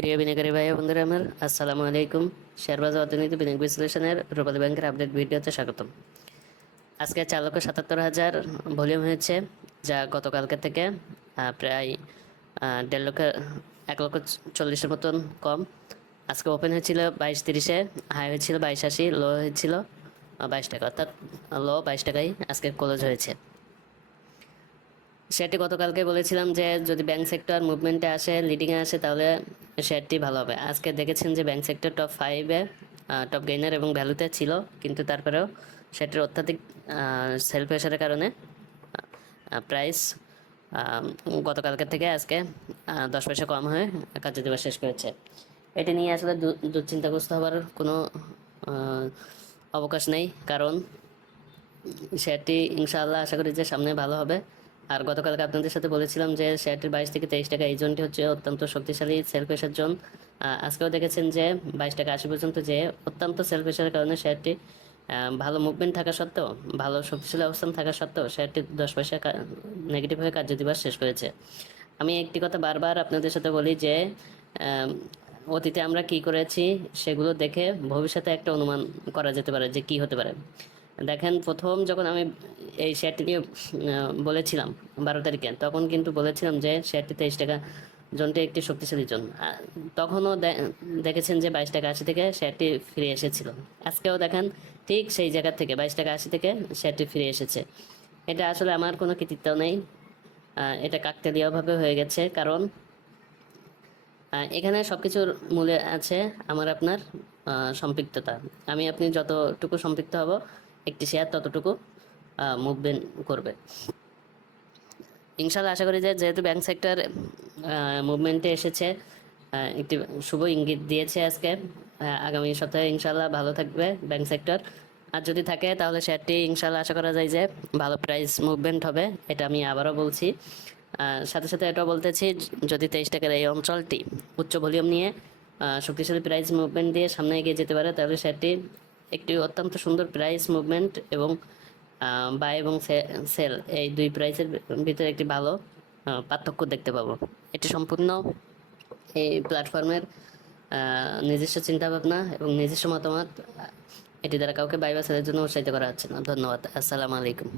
প্রিয় বিনিয়োগকারী ভাই বন্ধুরা আমার আসসালামু আলাইকুম। শেয়ারবাজার অর্থনীতি বিনিয়োগ বিশ্লেষণের রূপালী ব্যাংকের আপডেট ভিডিওতে স্বাগতম। আজকে চার লক্ষ সাতাত্তর হাজার ভলিউম হয়েছে, যা গতকালকে থেকে প্রায় দেড় লক্ষ, এক লক্ষ চল্লিশের মতন কম। আজকে ওপেন হয়েছিল বাইশ তিরিশে, হাই হয়েছিল বাইশ আশি, লো হয়েছিল বাইশ টাকা, অর্থাৎ লো বাইশ টাকায় আজকে ক্লোজ হয়েছে। সেটি গতকালকে বলেছিলাম যে যদি ব্যাংক সেক্টর মুভমেন্টে আসে লিডিংয়ে আসে, তাহলে শেয়ারটি ভালো হবে। আজকে দেখেছেন যে ব্যাংক সেক্টর টপ ফাইভে টপ গেইনার এবং ভ্যালুতে ছিল, কিন্তু তারপরেও শেয়ারটির অত্যাধিক সেল প্রেশারের কারণে প্রাইস গতকালকে থেকে আজকে দশ পয়সা কম হয়ে কার্যদিবস শেষ করেছে। এটি নিয়ে আসলে দুশ্চিন্তাগ্রস্ত হওয়ার কোনো অবকাশ নেই, কারণ শেয়ারটি ইনশাআল্লাহ আশা করি যে সামনে ভালো হবে। আর গতকালকে আপনাদের সাথে বলেছিলাম যে শেয়ারটির বাইশ থেকে তেইশ টাকা, এই জোনটি হচ্ছে অত্যন্ত শক্তিশালী সেল প্রেশার জোন। আজকেও দেখেছেন যে বাইশ টাকা আশি পর্যন্ত যে অত্যন্ত সেল প্রেশারের কারণে শেয়ারটি ভালো মুভমেন্ট থাকা সত্ত্বেও, ভালো শক্তিশালী অবস্থান থাকা সত্ত্বেও শেয়ারটি দশ পয়সা নেগেটিভ হয়ে কার্যদিবস শেষ করেছে। আমি একটি কথা বারবার আপনাদের সাথে বলি যে অতীতে আমরা কি করেছি সেগুলো দেখে ভবিষ্যতে একটা অনুমান করা যেতে পারে যে কি হতে পারে। দেখেন, প্রথম যখন আমি এই শেয়ারটি নিয়ে বলেছিলাম বারো তারিখে, তখন কিন্তু বলেছিলাম যে শেয়ারটি তেইশ টাকা জনটি একটি শক্তিশালী জন তখনও দেখেছেন যে বাইশ টাকা আশি থেকে শেয়ারটি ফিরে এসেছিল। আজকেও দেখেন, ঠিক সেই জায়গা থেকে বাইশ টাকা আশি থেকে শেয়ারটি ফিরে এসেছে। এটা আসলে আমার কোনো কৃতিত্ব নেই। এটা কাকতালীয়ভাবে হয়ে গেছে, কারণ এখানে সব কিছুর মূলে আছে আমার আপনার সম্পৃক্ততা। আমি আপনি যতটুকু সম্পৃক্ত হব একটি শেয়ার ততটুকু মুভমেন্ট করবে। ইনশাল্লাহ আশা করি যে যেহেতু ব্যাংক সেক্টর মুভমেন্টে এসেছে একটি শুভ ইঙ্গিত দিয়েছে আজকে আগামী সপ্তাহে ইনশাল্লাহ ভালো থাকবে ব্যাংক সেক্টর আর যদি থাকে তাহলে শেয়ারটি ইনশাল্লাহ আশা করা যায় যে ভালো প্রাইস মুভমেন্ট হবে, এটা আমি আবারও বলছি। সাথে সাথে এটাও বলতেছি, যদি তেইশ টাকার এই অঞ্চলটি উচ্চ ভলিউম নিয়ে শক্তিশালী প্রাইস মুভমেন্ট দিয়ে সামনে এগিয়ে যেতে পারে, তাহলে শেয়ারটি একটি অত্যন্ত সুন্দর প্রাইস মুভমেন্ট এবং বাই এবং সেল এই দুই প্রাইসের ভিতরে একটি ভালো পার্থক্য দেখতে পাবো। এটি সম্পূর্ণ এই প্ল্যাটফর্মের নিজস্ব চিন্তাভাবনা এবং নিজস্ব মতামত এটি দ্বারা কাউকে বাই বা সেলের জন্য উৎসাহিত করা হচ্ছে না। ধন্যবাদ। আসসালামু আলাইকুম।